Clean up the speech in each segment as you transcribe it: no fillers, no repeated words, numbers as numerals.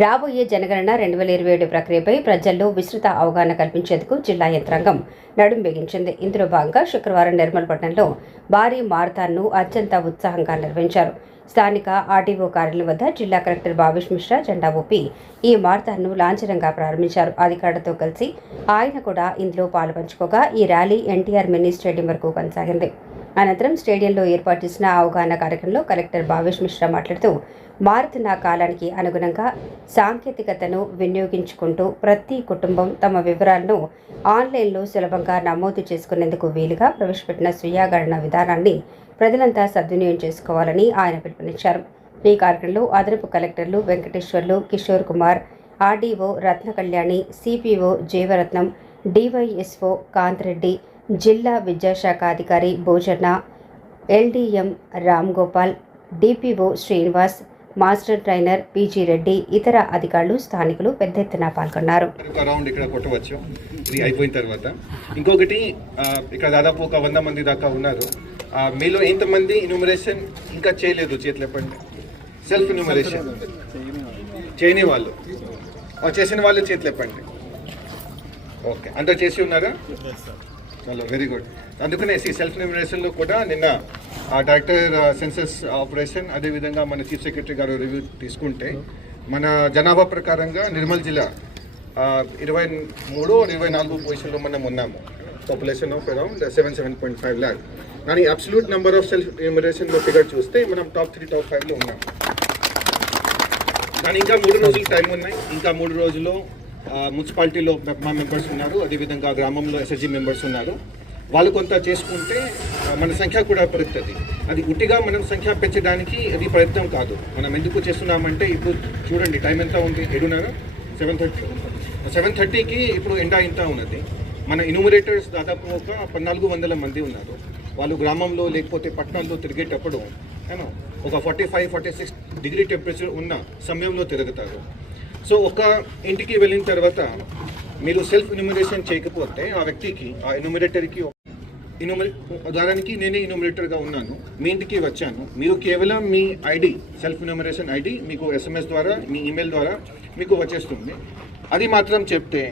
రాబోయే జనగణన 2027 ప్రక్రియపై ప్రజల్లో విస్తృత అవగాహన కల్పించేందుకు జిల్లా యంత్రాంగం నడుం బిగించింది. ఇందులో భాగంగా శుక్రవారం నిర్మల్ పట్టణంలో భారీ మారథాన్ను అత్యంత ఉత్సాహంగా నిర్వహించారు. స్థానిక ఆర్టీఓ కార్యాలయం వద్ద జిల్లా కలెక్టర్ భావేష్ మిశ్రా జెండా ఊపి ఈ మారథాన్ను లాంఛనంగా ప్రారంభించారు. అధికారులతో కలిసి ఆయన కూడా ఇందులో పాలుపంచుకోగా ఈ ర్యాలీ ఎన్టీఆర్ మినీ స్టేడియం వరకు కొనసాగింది. అనంతరం స్టేడియంలో ఏర్పాటు చేసిన అవగాహన కార్యక్రమంలో కలెక్టర్ భావేష్ మిశ్రా మాట్లాడుతూ మారుతున్న కాలానికి అనుగుణంగా సాంకేతికతను వినియోగించుకుంటూ ప్రతి కుటుంబం తమ వివరాలను ఆన్లైన్లో సులభంగా నమోదు చేసుకునేందుకు వీలుగా ప్రవేశపెట్టిన స్వీయ గణన విధానాన్ని ప్రజలంతా సద్వినియోగం చేసుకోవాలని ఆయన పిలుపునిచ్చారు. ఈ కార్యక్రమంలో అదనపు కలెక్టర్లు వెంకటేశ్వర్లు, కిషోర్ కుమార్, ఆర్డీఓ రత్న కళ్యాణి, సిపిఓ జీవరత్నం, డివైఎస్ఓ కాంతిరెడ్డి, జిల్లా విద్యాశాఖ అధికారి Bhojanna, LDM Ram Gopal, DPO Srinivas, master trainer PG Reddy, ఇతర అధికారులు, స్థానికులు పెద్ద ఎత్తున పాల్గొన్నారు. అయిపోయిన తర్వాత ఇంకొకటి ఇక్కడ దాదాపు ఒక 100 మంది దాకా ఉన్నారు. మీలో ఎంతమంది ఇన్యూమరేషన్ ఇంకా చేయలేదు చేతులు చెప్పండి. సెల్ఫ్ ఇన్యూమరేషన్ చేయని వాళ్ళు, చేసిన వాళ్ళు చేతులు చెప్పండి. ఓకే, అందరూ చేసి ఉన్నారా? చాలా వెరీ గుడ్. అందుకనే సెల్ఫ్ ఇన్యూమరేషన్లో కూడా నిన్న డైరెక్టర్ సెన్సస్ ఆపరేషన్ అదేవిధంగా మన చీఫ్ సెక్రటరీ గారు రివ్యూ తీసుకుంటే మన జనాభా ప్రకారంగా నిర్మల్ జిల్లా 23-24 పొజిషన్లో మనం ఉన్నాము. Population of around 7.5 lakh. కానీ అబ్సల్యూట్ నెంబర్ ఆఫ్ సెల్ఫ్ ఇన్యూమరేషన్లో ఫిగర్ చూస్తే మనం టాప్ 3, టాప్ 5లో ఉన్నాం. కానీ ఇంకా 3 రోజులు టైం ఉన్నాయి. ఇంకా 3 రోజుల్లో మున్సిపాలిటీలో మెప్మా మెంబర్స్ ఉన్నారు, అదేవిధంగా గ్రామంలో ఎస్ఎస్జీ మెంబర్స్ ఉన్నారు. వాళ్ళు కొంత చేసుకుంటే మన సంఖ్య కూడా పెరుగుతుంది. అది ఉట్టిగా మనం సంఖ్య పెంచడానికి అది ప్రయత్నం కాదు. మనం ఎందుకు చేస్తున్నామంటే ఇప్పుడు చూడండి టైం ఎంత ఉంది, 7:30, 7:30కి ఇప్పుడు ఎండా ఇంత ఉన్నది. మన ఇన్యూమరేటర్స్ దాదాపు ఒక 1400 మంది ఉన్నారు. వాళ్ళు గ్రామంలో లేకపోతే పట్టణాల్లో తిరిగేటప్పుడు ఒక 45-46 డిగ్రీ టెంపరేచర్ ఉన్న సమయంలో తిరుగుతారు. సో ఒక ఇంటికి వెళ్ళిన తర్వాత మీరు సెల్ఫ్ ఇన్యూమరేషన్ చేయకపోతే ఆ వ్యక్తికి, ఆ ఇన్యూమరేటర్కి, ఉదాహరణకి నేనే ఇన్యూమరేటర్గా ఉన్నాను, మీ ఇంటికి వచ్చాను, మీరు కేవలం మీ ఐడి, సెల్ఫ్ ఇన్యూమరేషన్ ఐడి మీకు SMS ద్వారా, మీ ఈమెయిల్ ద్వారా మీకు వచ్చేస్తుంది. అది మాత్రం చెప్తే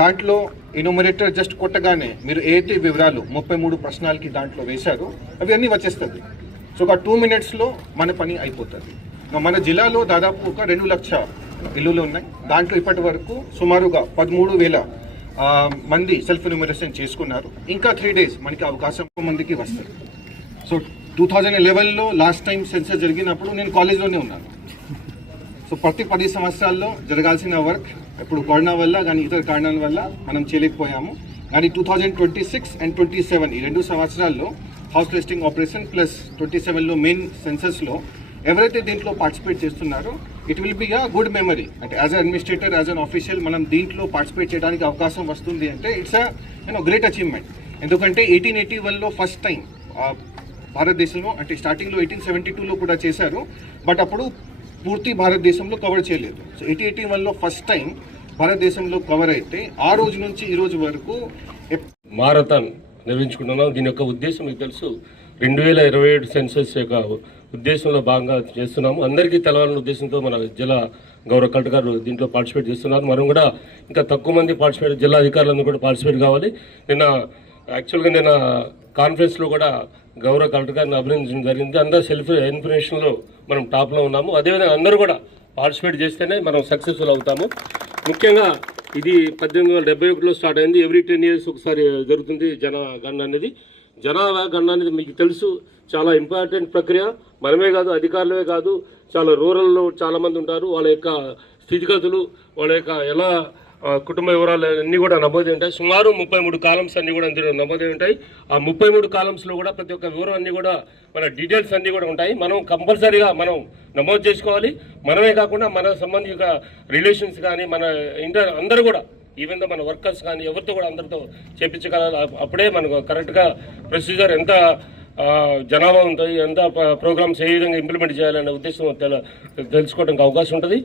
దాంట్లో ఇన్యూమరేటర్ జస్ట్ కొట్టగానే మీరు ఏదైతే వివరాలు 33 ప్రశ్నలకి దాంట్లో వేశారో అవి అన్నీ వచ్చేస్తుంది. సో ఒక 2 minutesలో మన పని అయిపోతుంది. మన జిల్లాలో దాదాపు ఒక 2 లక్షల ఇల్లులు ఉన్నాయి. దాంట్లో ఇప్పటి వరకు సుమారుగా 13,000 మంది సెల్ఫ్ ఇన్యూమరేషన్ చేసుకున్నారు. ఇంకా 3 days మనకి అవకాశం మందికి వస్తుంది. సో 2011లో లాస్ట్ టైం సెన్సస్ జరిగినప్పుడు నేను కాలేజ్లోనే ఉన్నాను. సో ప్రతి 10 సంవత్సరాల్లో జరగాల్సిన వర్క్ ఇప్పుడు కరోనా వల్ల కానీ ఇతర కారణాల వల్ల మనం చేయలేకపోయాము. కానీ 2026 and 27 ఈ 2 సంవత్సరాల్లో హౌస్ లిస్టింగ్ ఆపరేషన్ ప్లస్ 27లో మెయిన్ సెన్సస్లో ఎవరైతే దీంట్లో పార్టిసిపేట్ చేస్తున్నారో it will be a good memory. అంటే as a administrator, as an official మనం దీంట్లో పార్టిసిపేట్ చేయడానికి అవకాశం వస్తుంది అంటే ఇట్స్ అ గ్రేట్ అచీవ్మెంట్. ఎందుకంటే 1881లో ఫస్ట్ టైం భారతదేశంలో, అంటే స్టార్టింగ్లో 1872లో కూడా చేశారు, బట్ అప్పుడు పూర్తి భారతదేశంలో కవర్ చేయలేదు. సో 1881లో ఫస్ట్ టైం భారతదేశంలో కవర్ అయితే ఆ రోజు నుంచి ఈ రోజు వరకు మారథాన్ నిర్వహించుకుంటున్నాం. దీని యొక్క ఉద్దేశం మీకు తెలుసు, 2027 సెన్సస్ యొక్క ఉద్దేశంలో భాగంగా చేస్తున్నాము. అందరికీ తెలవాలనే ఉద్దేశంతో మన జిల్లా గౌరవ కలెక్టర్ గారు దీంట్లో పార్టిసిపేట్ చేస్తున్నారు. మనం కూడా ఇంకా తక్కువ మంది పార్టిసిపేట్, జిల్లా అధికారులందరూ కూడా పార్టిసిపేట్ కావాలి. యాక్చువల్గా నిన్న కాన్ఫరెన్స్లో కూడా గౌరవ కలెక్టర్ గారిని అభినందించడం జరిగింది. అందరూ సెల్ఫ్ ఇన్ఫర్మేషన్లో మనం టాప్లో ఉన్నాము. అదేవిధంగా అందరూ కూడా పార్టిసిపేట్ చేస్తేనే మనం సక్సెస్ఫుల్ అవుతాము. ముఖ్యంగా ఇది 1871లో స్టార్ట్ అయింది. ఎవ్రీ 10 years ఒకసారి జరుగుతుంది జనగణన అనేది. జనాభా గణన అనేది మీకు తెలుసు చాలా ఇంపార్టెంట్ ప్రక్రియ. మనమే కాదు, అధికారులే కాదు, చాలా రూరల్లో చాలామంది ఉంటారు. వాళ్ళ యొక్క స్థితిగతులు, వాళ్ళ యొక్క ఎలా కుటుంబ వివరాలు అన్నీ కూడా నమోదై ఉంటాయి. సుమారు 33 కాలమ్స్ అన్నీ కూడా అందులో నమోదై ఉంటాయి. ఆ 33 కాలమ్స్లో కూడా ప్రతి ఒక్క వివరం అన్నీ కూడా మన డీటెయిల్స్ అన్నీ కూడా ఉంటాయి. మనం కంపల్సరీగా మనం నమోదు చేసుకోవాలి. మనమే కాకుండా మన సంబంధిత రిలేషన్స్ కానీ, మన అందరూ కూడా, ఈవెన్ మన వర్కర్స్ కానీ ఎవరితో కూడా అందరితో చేపించగలరు. అప్పుడే మనకు కరెక్ట్గా ప్రొసీజర్ ఎంత జనాభా ఉంటుంది, ఎంత ప్రోగ్రామ్స్ ఏ విధంగా ఇంప్లిమెంట్ చేయాలనే ఉద్దేశం తెలుసుకోవడానికి అవకాశం ఉంటుంది.